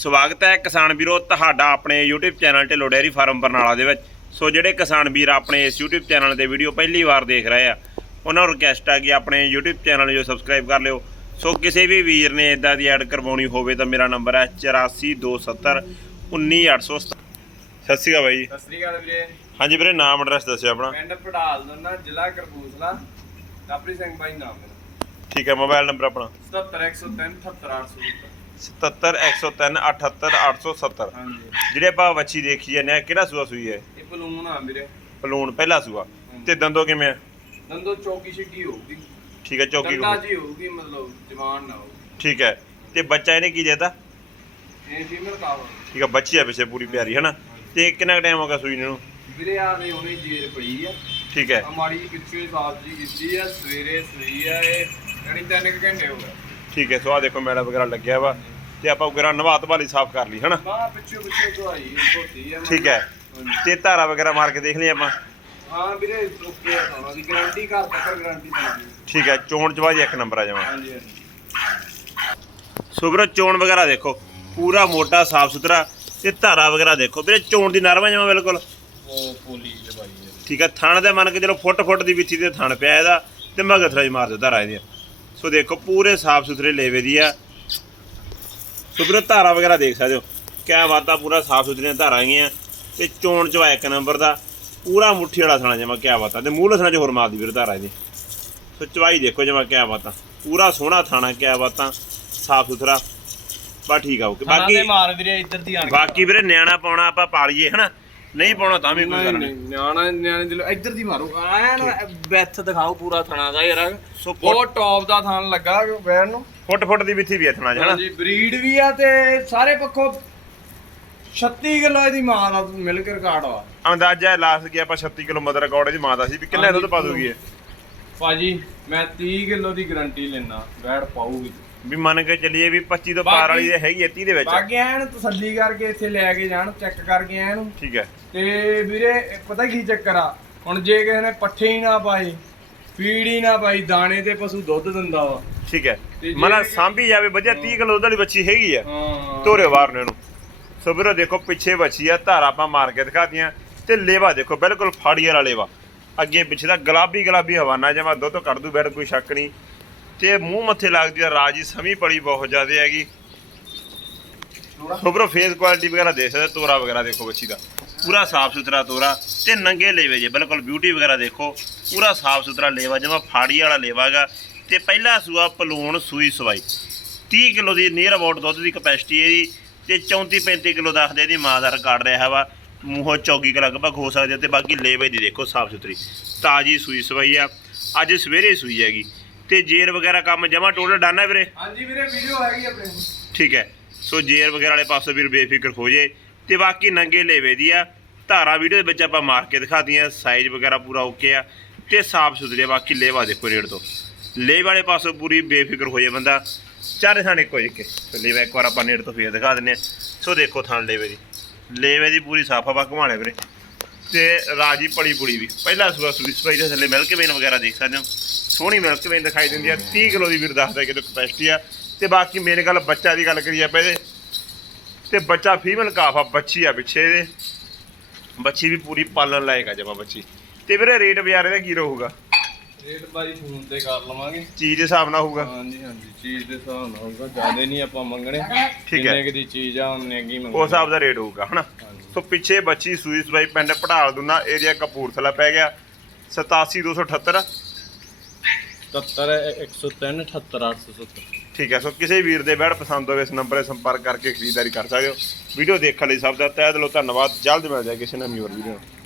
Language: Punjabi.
ਸਵਾਗਤ ਹੈ ਕਿਸਾਨ ਵੀਰੋ ਤੁਹਾਡਾ ਆਪਣੇ YouTube channel Dhillon dairy farm Barnala ਦੇ ਵਿੱਚ। ਸੋ ਜਿਹੜੇ ਕਿਸਾਨ ਵੀਰ ਆਪਣੇ ਇਸ YouTube ਚੈਨਲ ਤੇ ਵੀਡੀਓ ਪਹਿਲੀ ਵਾਰ ਦੇਖ ਰਹੇ ਆ ਉਹਨਾਂ ਨੂੰ ਰਿਕਵੈਸਟ ਆ ਕਿ ਆਪਣੇ YouTube ਚੈਨਲ ਨੂੰ ਸਬਸਕ੍ਰਾਈਬ ਕਰ ਲਿਓ। ਸੋ ਕਿਸੇ ਵੀ ਵੀਰ ਨੇ ਇਦਾਂ ਦੀ ਐਡ ਕਰਵਾਉਣੀ ਹੋਵੇ ਤਾਂ ਮੇਰਾ ਨੰਬਰ ਹੈ 8427 19800 ਸਤਿ। ਸ਼੍ਰੀ ਅਕਾਲ ਬਾਈ। ਜੀ ਸਤਿ ਸ੍ਰੀ ਅਕਾਲ ਵੀਰੇ। ਹਾਂਜੀ ਵੀਰੇ ਨਾਮ ਐਡਰੈਸ ਦੱਸਿਓ ਆਪਣਾ। ਪਿੰਡ ਪੜਾਲ ਦੰਨਾ ਜ਼ਿਲ੍ਹਾ ਕਰਬੂਸਲਾ ਕਾਪਰੀ ਸਿੰਘ ਬਾਈ ਨਾਮ ਮੇਰਾ। ਠੀਕ ਹੈ ਮੋਬਾਈਲ ਨੰਬਰ ਆਪਣਾ। 77103 78870 77103 78870 ਹਾਂਜੀ। ਜਿਹੜੇ ਆਪਾਂ ਵੱਛੀ ਦੇਖੀ ਜਾਂਦੇ ਆ ਕਿਹੜਾ ਸੂਆ ਸੂਈ ਹੈ? ਇਹ ਬਲੂਨ ਆ ਵੀਰੇ। ਪਲੂਣ ਪਹਿਲਾ ਸੂਆ। ਤੇ ਦੰਦੋ ਕਿਵੇਂ ਆ? ਨੰਦੋ ਚੌਕੀ ਛਿੱਕੀ ਹੋਊਗੀ। ਠੀਕ ਹੈ ਚੌਕੀ ਜੀ ਹੋਊਗੀ ਮਤਲਬ ਜਵਾਨ ਨਾ ਹੋਊਗੀ ਠੀਕ ਹੈ। ਤੇ ਬੱਚਾ ਇਹਨੇ ਕੀ ਦੇਤਾ? ਇਹ ਫੀਮੇਲ ਕਾਵਾ ਠੀਕ ਹੈ ਬੱਚੀ ਆ ਪਿੱਛੇ ਪੂਰੀ ਪਿਆਰੀ ਹੈ ਨਾ ਤੇ ਕਿੰਨਾ ਟਾਈਮ ਹੋ ਗਿਆ ਸੂਈ ਨੂੰ? ਵੀਰੇ ਆ ਦੇ ਉਹਨੇ ਜੇਰ ਪਈ ਆ। ਠੀਕ ਹੈ। ਮਾੜੀ ਪਿੱਛੇ ਸਾਫ਼ ਜੀ ਕੀਤੀ ਆ ਸਵੇਰੇ ਸੂਈ ਆ ਇਹ ਯਾਨੀ ਤਿੰਨ ਕੁ ਘੰਟੇ ਹੋ ਗਏ। ਠੀਕ ਹੈ ਸੋ ਆ ਦੇਖੋ ਮੈਲਾ ਵਗੈਰਾ ਲੱਗਿਆ ਵਾ ਤੇ ਆਪਾਂ ਵਗੈਰਾ ਨਵਾਤ ਵਾਲੀ ਸਾਫ਼ ਕਰ ਲਈ ਹਨਾ? ਮਾਂ ਪਿੱਛੇ ਪਿੱਛੇ ਧੋਈ ਧੋਤੀ ਆ ਠੀਕ ਹੈ। ਤੇ ਧਾਰਾ ਵਗੈਰਾ ਮਾਰ ਕੇ ਦੇਖ ਲਈ ਆਪਾਂ। ਹਾਂ ਵੀਰੇ ਓਕੇ ਆ ਸਾਰਾ ਦੀ ਗਾਰੰਟੀ ਘਰ ਤੱਕ ਗਾਰੰਟੀ ਠੀਕ ਹੈ ਚੋਣ ਚਵਾਜ ਇੱਕ ਨੰਬਰ ਆ ਜਾਵਾਂ। ਹਾਂਜੀ ਹਾਂਜੀ। ਸੋ ਵੀਰੋ ਚੋਣ ਵਗੈਰਾ ਦੇਖੋ ਪੂਰਾ ਮੋਟਾ ਸਾਫ਼ ਸੁਥਰਾ ਤੇ ਧਾਰਾ ਵਗੈਰਾ ਦੇਖੋ। ਵੀਰੇ ਚੋਣ ਦੀ ਨਰਮ ਜਾਵਾਂ ਬਿਲਕੁਲ? ਉਹ ਪੋਲੀ ਲਵਾਈ ਹੈ ਠੀਕ ਹੈ ਥਣ ਦੇ ਮੰਨ ਕੇ ਚਲੋ ਫੁੱਟ ਫੁੱਟ ਦੀ ਵਿੱਥੀ ਤੇ ਥਣ ਪਿਆ ਇਹਦਾ ਤੇ ਮਗਥਰਾ ਹੀ ਮਾਰ ਦਿਓ ਧਾਰਾ ਇਹਦੀਆਂ ਸੋ ਦੇਖੋ ਪੂਰੇ ਸਾਫ਼ ਸੁਥਰੇ ਲੇਵੇ ਦੀ ਆ। ਸੋ ਵੀਰੋ ਧਾਰਾ ਵਗੈਰਾ ਦੇਖ ਸਕਦੇ ਹੋ। ਕਿਆ ਬਾਤਾਂ ਪੂਰਾ ਸਾਫ਼ ਸੁਥਰੀਆਂ ਧਾਰਾਂ ਹੈਗੀਆਂ। ਤੇ ਚੋਣ ਚਵਾ ਇੱਕ ਨੰਬਰ ਦਾ। ਪੂਰਾ ਮੁੱਠੀ ਵਾਲਾ ਥਣਾ ਜਮਾ ਕਿਆ ਬਾਤਾਂ ਤੇ ਮੂੰਹ ਲਸਣਾ ਚ ਹੋਰ ਮਾਰਦੀ ਵੀਰ ਧਾਰਾ ਇਹਦੀ। ਸੋ ਚਵਾਈ ਦੇਖੋ ਜਮਾ ਕਿਆ ਬਾਤਾਂ ਪੂਰਾ ਸੋਹਣਾ ਥਾਣਾ ਕਿਆ ਬਾਤਾਂ ਸਾਫ਼ ਸੁਥਰਾ। ਬਾ ਠੀਕ ਆ ਓਕੇ। ਬਾਕੀ ਬਾਕੀ ਮਾਰ ਵੀਰੇ ਇੱਧਰ ਦੀ ਆਣ। ਬਾਕੀ ਵੀਰੇ ਨਿਆਣਾ ਪਾਉਣਾ ਆਪਾਂ ਪਾਲੀਏ ਹਨਾ? ਨਹੀਂ ਪਾਉਣਾ ਤਾਂ ਵੀ ਕੋਈ ਗੱਲ ਨਹੀਂ ਨਿਆਣਾ ਨਿਆਣੇ ਦਿਲ ਇੱਧਰ ਦੀ ਮਾਰੋ। ਆਇਆ ਨਾ ਬੈਥ ਦਿਖਾਓ ਪੂਰਾ ਥਣਾ ਦਾ ਯਾਰ। ਸੋ ਬਹੁਤ ਟੌਪ ਦਾ ਥਣ ਲੱਗਾ ਬੈਣ ਨੂੰ। ਫੁੱਟ ਫੁੱਟ ਦੀ ਵਿੱਥੀ ਵੀ ਹੈ ਥਣਾ ਹਨਾ? ਹਾਂਜੀ ਬਰੀਡ ਵੀ ਆ ਤੇ ਸਾਰੇ ਪੱਖੋਂ 36 ਕਿਲੋ ਇਹਦੀ ਮਾਂ ਦਾ ਮਿਲ ਕੇ ਰਿਕਾਰਡ ਆ। ਅੰਦਾਜ਼ਾ ਲਾਸ ਗਿਆ ਆਪਾਂ 36 ਕਿਲੋ ਮਦਰ ਰਿਕਾਰਡ ਇਹਦੀ ਮਾਂ ਦਾ ਸੀ ਵੀ ਕਿੰਨੇ ਦੁੱਧ ਪਾ ਦੂਗੀ ਇਹ? ਭਾਜੀ ਮੈਂ 30 ਕਿਲੋ ਦੀ ਗਾਰੰਟੀ ਲੈਣਾ ਬੈੜ ਪਾਊਗੀ। ਵੀ ਮੰਨ ਕੇ ਚੱਲੀਏ ਵੀ 25 ਤੋਂ ਪਾਰ ਵਾਲੀ ਤੇ ਹੈਗੀ ਹੈ 30 ਦੇ ਵਿੱਚ। ਬਾਕੀ ਐਨ ਤਸੱਲੀ ਕਰਕੇ ਇੱਥੇ ਲੈ ਕੇ ਜਾਣ ਚੈੱਕ ਕਰਕੇ ਐਨ। ਠੀਕ ਹੈ। ਤੇ ਵੀਰੇ ਪਤਾ ਕੀ ਚੱਕਰ ਆ? ਹੁਣ ਜੇ ਕਿਸੇ ਨੇ ਪੱਠੇ ਹੀ ਨਾ ਪਾਏ ਫੀਡ ਹੀ ਨਾ ਪਾਈ ਦਾਣੇ ਤੇ ਪਸ਼ੂ ਦੁੱਧ ਦਿੰਦਾ ਵਾ। ਠੀਕ ਹੈ। ਮਨਾ ਸਾਂਭੀ ਜਾਵੇ ਵਧੀਆ 30 ਕਿਲੋ ਦੁੱਧ ਵਾਲੀ ਬੱਚੀ ਹੈਗੀ ਆ ਤੋਰੇ ਬਾਹਰ ਨੂੰ ਇਹਨੂੰ। ਸੋ ਵੀਰੋ ਦੇਖੋ ਪਿੱਛੇ ਬੱਚੀ ਆ ਧਾਰਾ ਆਪਾਂ ਮਾਰ ਕੇ ਦਿਖਾਤੀਆਂ। ਤੇ ਲੇਵਾ ਦੇਖੋ ਬਿਲਕੁਲ ਫਾੜੀ ਵਾਲਾ ਲੇਵਾ। ਅੱਗੇ ਪਿੱਛੇ ਦਾ ਗੁਲਾਬੀ ਗੁਲਾਬੀ ਹਵਾਨਾ ਜਮਾ ਦੁੱਧ ਕੱਢ ਦੂ ਬੈਠ ਕੋਈ ਸ਼ੱਕ ਨਹੀਂ। ਤੇ ਮੂੰਹ ਮੱਥੇ ਲੱਗਦੀ ਆ, ਰਾਜੀ ਸਮੀ ਪੜੀ ਬਹੁਤ ਜ਼ਿਆਦਾ ਹੈਗੀ। ਸੋ ਫੇਸ ਕੁਆਲਿਟੀ ਵਗੈਰਾ ਦੇਖ ਸਕਦੇ, ਤੋਰਾ ਵਗੈਰਾ ਦੇਖੋ ਬੱਚੀ ਦਾ। ਪੂਰਾ ਸਾਫ਼ ਸੁਥਰਾ ਤੋਰਾ ਤੇ ਨੰਗੇ ਲੇਵੇ ਜੇ, ਬਿਲਕੁਲ ਬਿਊਟੀ ਵਗੈਰਾ ਦੇਖੋ। ਪੂਰਾ ਸਾਫ਼ ਸੁਥਰਾ ਲੇਵਾ, ਜਮਾ ਫਾੜੀ ਵਾਲਾ ਲੇਵਾਗਾ ਤੇ ਪਹਿਲਾ ਸੂਆ ਪਲੂਣ ਸੂਈ ਸਵਾਈ। 30 ਕਿਲੋ ਦੀ ਨੀਅਰ ਅਬਾਊਟ ਦੁੱਧ ਦੀ ਕਪੈਸਿਟੀ ਇਹਦੀ, ਤੇ 34 35 ਕਿਲੋ ਦੱਸਦੇ ਇਹਦੀ ਮਾਂ ਦਾ ਰਿਕਾਰਡ ਰਿਹਾ ਵਾ। ਮੂੰਹੋਂ ਚੌਗੀ ਕੁ ਲਗਭਗ ਹੋ ਸਕਦੇ ਆ, ਤੇ ਬਾਕੀ ਲੇਵੇ ਦੀ ਦੇਖੋ ਸਾਫ਼ ਸੁਥਰੀ। ਤਾਜੀ ਸੂਈ ਸਵਾਈ ਆ। ਅੱਜ ਸਵੇਰੇ ਸੂਈ ਹੈਗੀ। ਤੇ ਜੇਰ ਵਗੈਰਾ ਕੰਮ ਜਮਾ ਟੋਟਲ ਡਨ ਹੈ ਵੀਰੇ? ਹਾਂਜੀ ਵੀਰੇ ਵੀਡੀਓ ਹੈਗੀ ਆਪਣੇ। ਠੀਕ ਹੈ। ਸੋ ਜੇਰ ਵਗੈਰਾ ਵਾਲੇ ਪਾਸੇ ਵੀਰ ਬੇਫਿਕਰ ਹੋ ਜੇ। ਤੇ ਬਾਕੀ ਨੰਗੇ ਲੇਵੇ ਦੀ ਆ ਧਾਰਾ ਵੀਡੀਓ ਦੇ ਵਿੱਚ ਆਪਾਂ ਮਾਰ ਕੇ ਦਿਖਾਤੀਆਂ ਸਾਈਜ਼ ਵਗੈਰਾ ਪੂਰਾ ਓਕੇ ਆ। ਤੇ ਸਾਫ਼ ਸੁਥਰੇ ਬਾਕੀ ਲੇਵਾ ਦੇਖੋ ਰੇਟ ਤੋਂ। ਲੇਵ ਵਾਲੇ ਪਾਸੋਂ ਪੂਰੀ ਬੇਫਿਕਰ ਹੋ ਜੇ ਬੰਦਾ। ਚਾਰੇ ਥਾਣੇ ਇੱਕੋ ਤੇ ਲੇਵਾ ਇੱਕ ਵਾਰ ਆਪਾਂ ਨੇੜ ਤੋਂ ਫੇਰ ਦਿਖਾ ਦਿੰਨੇ ਆ। ਸੋ ਦੇਖੋ ਥਾਣ ਲੇਵੇ ਦੀ। ਲੇਵੇ ਦੀ ਪੂਰੀ ਸਾਫ਼ ਹਵਾ ਘੁਮਾਣੇ ਵੀਰੇ। ਤੇ ਰਾਜੀ ਪੜੀ ਪੁੜੀ ਵੀ। ਪਹਿਲਾ ਸੂਆ ਸੂਈ ਸਪਾਈ ਦੇ ਥੱਲੇ ਮਿਲਕ ਵੇਨ ਵਗੈਰਾ ਦੇਖ ਸਕਦੇ ਹੋ। ਸੋਹਣੀ ਮਿਲਕ ਵੇਨ ਦਿਖਾਈ ਦਿੰਦੀ ਆ 30 ਕਿਲੋ ਦੀ ਵੀਰ ਦੱਸਦਾ ਕਿ ਕਪੈਸਿਟੀ ਆ। ਤੇ ਬਾਕੀ ਮੇਰੇ ਗੱਲ ਬੱਚਾ ਦੀ ਗੱਲ ਕਰੀਏ ਆਪਾਂ ਇਹਦੇ। ਤੇ ਬੱਚਾ ਫੀਮੇਲ ਕਾਫ ਆ ਬੱਚੀ ਆ ਪਿੱਛੇ ਇਹਦੇ। ਬੱਚੀ ਵੀ ਪੂਰੀ ਪਾਲਣ ਲਾਇਕ ਆ ਜਮਾ ਬੱਚੀ। ਤੇ ਵੀਰੇ ਰੇਟ ਬਾਜ਼ਾਰ ਇਹਦਾ ਕੀ ਰਹੂਗਾ? ਰੇਟ ਬਾਈ ਫੋਨ ਤੇ ਕਰ ਲਵਾਂਗੇ। ਚੀਜ਼ ਦੇ ਹਿਸਾਬ ਨਾਲ ਹੋਊਗਾ। ਹਾਂਜੀ ਹਾਂਜੀ ਚੀਜ਼ ਦੇ ਹਿਸਾਬ ਨਾਲ ਹੋਊਗਾ ਜ਼ਿਆਦਾ ਨਹੀਂ ਆਪਾਂ ਮੰਗਣੇ। ਠੀਕ ਹੈ। ਜਿੰਨੇ ਕੁ ਦੀ ਚੀਜ਼ ਆ ਉਹਨੇ ਕੀ ਮੰਗਣੀ। ਉਸ ਹਿਸਾਬ ਦਾ ਰੇਟ ਹੋਊਗਾ ਹਨਾ। ਸੋ ਪਿੱਛੇ ਬੱਚੀ ਸੂਈ ਸਵਾਈ ਪਿੰਡ ਪੜਾਲ ਦੁਨਾ ਏਰੀਆ ਕਪੂਰਥਲਾ ਪੈ ਗਿਆ। 87278 77 103 78 870 ਠੀਕ ਹੈ, ਸੋ ਕਿਸੇ ਵੀਰ ਦੇ ਬੈੜ ਪਸੰਦ ਹੋਵੇ, ਇਸ ਨੰਬਰ 'ਤੇ ਸੰਪਰਕ ਕਰਕੇ ਖਰੀਦਦਾਰੀ ਕਰ ਸਕਦੇ ਹੋ। ਵੀਡੀਓ ਦੇਖਣ ਲਈ ਸਭ ਦਾ ਤਹਿ ਦਿਲੋਂ ਧੰਨਵਾਦ। ਜਲਦ ਮਿਲ ਜਾਏ ਕਿਸੇ ਨਵੀਂ ਹੋਰ ਵੀਡੀਓ ਨਾਲ।